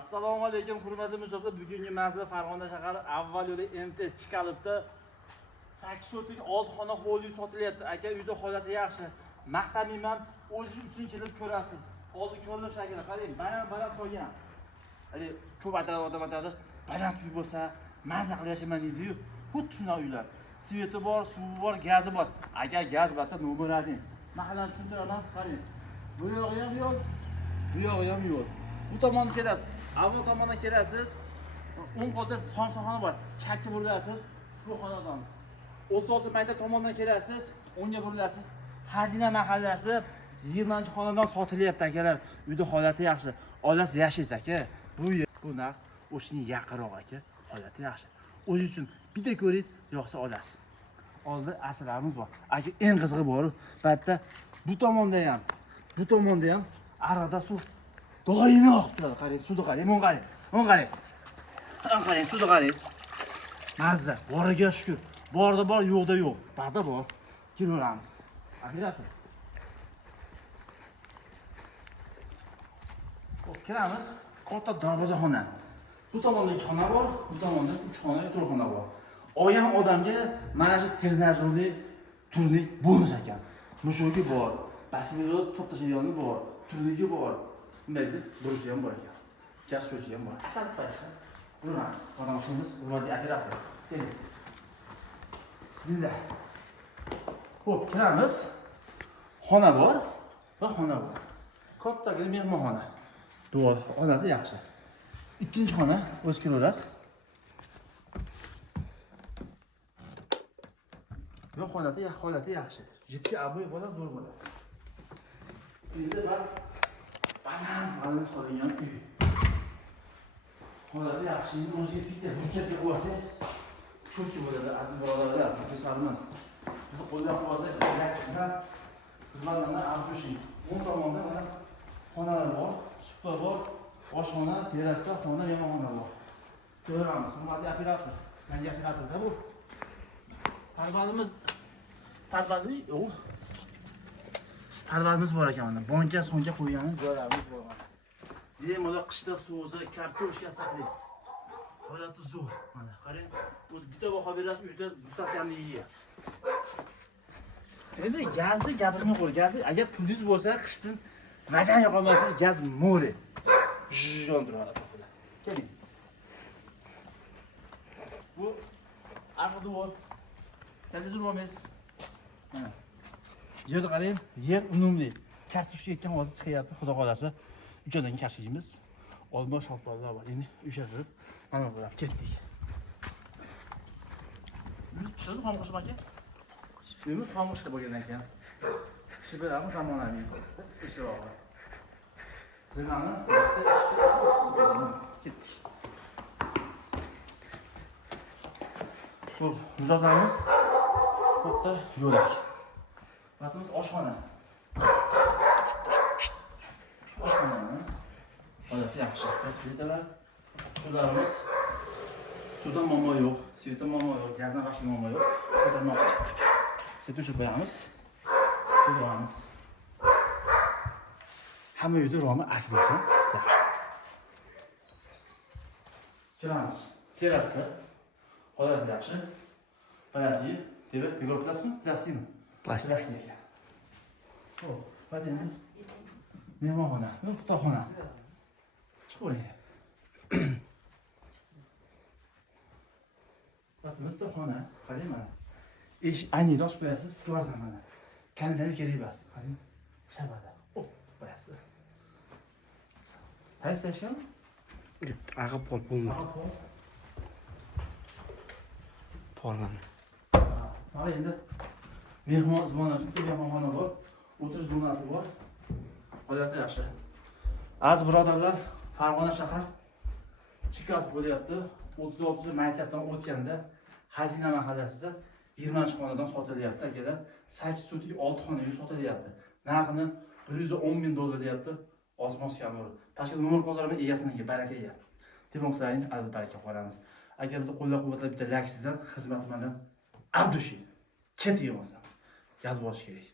Assalomu alaykum hurmatli mushofir. Bugungi manzil Farg'ona shahari avval yo'li MTS chiqaribdi. 8 so'tlik 6 xona hovli sotilyapti. Aka uyda holati yaxshi. Maqtamayman, o'zingiz uchun kelib ko'rasiz. Oldi ko'rinish shaklida qarang, baland solgan. Hali ko'p odam aytadi, baland uy bo'lsa, mazza qilib yashayman deydi-yu. Xuddi shunaqa uylar. Sveti bor, suvi bor, gazi bor. Agar gaz bo'lsa, no'barating. Mahallan tushundiraman, qarang. Bu yog'i ham yo'q, bu yog'i ham yo'q. Bu tomonga kelasiz. Avval tomondan kelasiz. 10 qota sonxona bor. Chakka burilasiz. Bu xonadon. 36 mayda tomondan kelasiz. 10 ga burilasiz. Xazina mahallasi 20-xonadon sotilyapti akalar. Uyda holati yaxshi. Olasiz yashaysiz aka. Bu narx o'shining yaqinroq aka. Holati yaxshi. O'zi uchun bitta ko'ring, yo'qsa olasiz. Oldi asramiz bor. Aka eng qizig'i bor. Bitta bu tomonda ham arada suv doimiy oqib turadi. Qarang, suvni qarang, mon qarang. Suvni qarang. Mazza, boriga shukr. Borda bor, yo'qda yo'q. Barda bor. Kelaveramiz. Axirati. Xo'p, kiramiz. Katta darvozaxona. Bu tomonda 2 xona bor, bu tomonda 3 xona, 4 xona bor. Olgan odamga mana shu trenajyorli turnik bonus ekan. Mushoki bor. Basmidor to'xtashadigan bor. Turniki bor. Nima burusi ham bor ekan. Gaz so'chi ham bor. Chalpaysa. Ko'ramiz. Odamimiz uradi akirapti. Keling. Bismillah. Xo'p, kiramiz. Xona bor va xona bor. Kattagina mehmonxona. Duo holati yaxshi. Ikkinchi xona o'z kiraverasiz. Yo'q, holati yaxshi. 7 aboy bo'ladi, zo'r bo'ladi. Endi baland solingan uy. Holati yaxshi. O'ziga bitta hujjatga qo'ysangiz, cho'ki bo'ladi, aziz birodarlar, kesarmiz. Biz qo'llab-quvvatlaydigan xizmatlardan avtoshing. 10 tomonda mana xonalar bor, supa bor, oshxona, terrasa, xona, yonxona bor. Ko'ramiz, hurmatli operator. Yangi operatorda bu. Parvarimiz bor ekan mana. Bonka so'nga qo'yganimiz joylarimiz bor mana. Demoqda qishda suvza, kartoshka saqlaysiz. Holati zo'r. Mana qarang, o'z bitta baho berasiz, uyda mustahkamlik yeyapsiz. Endi gazni gapirmay qo'y. Gazni agar pulingiz bo'lsa, qishdan vajan yoqolmasa, gaz mo'ri. Yondiradi. Keling. Bu arqa devor. Televizor bo'lmaysiz. Mana. Yerda qarang, yer unumli. Kartoshka ekkan hozir chiqyapti, xudo xolasa. Uchadan kartoshkamiz, olma shoplarlar bor. Endi ushatib, mana bular ketdik. Biz pishirib xomqishib aka. Biz xomqishda bo'lgan ekan. Shiberamiz zamonaviy. Ishroq. Zinani ketdik. Xo'p, mijozlarimiz katta yo'lak. Vatimiz oshxona. Oshxonani holati yaxshi. Plitalar, suvlarimiz, suvda muammo yo'q, sveta muammo yo'q, gazdan boshqa muammo yo'q. Ko'tarmoq. Sveta o'chirib qo'yamiz. Ko'ramiz. Hamma uyda romi akbor. Kiramiz. Terrasa. Holati yaxshi. Balandligi, teba, begor plastikmi? Plastikmi? Plastik. Xo'p, badinimiz mehmonxona, qutaqxona. Chiqavering. Batimiz qutaqxona, qarang mana. Ayni ochib qo'yasiz, skvarsa mana. Konditsioner kerak emas. Qarang, shabada. Hop, qo'yasiz. Qaysi tashlaymi? Ag'ib pol bo'lma. Polmani. Mana endi mehmon zvonachi mehmonxona bor, o'tirish zonasi bor. Holati yaxshi. Aziz birodarlar, Farg'ona shahar chekap bo'lyapti. 36 maktabdan o'tganda Xazina mahallasida 20-xonadon sotilyapti akalar. 8 so'tlik 6 xona uy sotilyapti. Narxini $110,000 deyapti. Osmos kamur. Tashqi nomer qo'llarimiz egasiniga baraka yer. Telefonlaring albatta qolamiz. Agar bizni qo'llab-quvvatlab bitta like sizdan xizmat bilan Abdushi. Ketyapman. Gaz bosish kerak.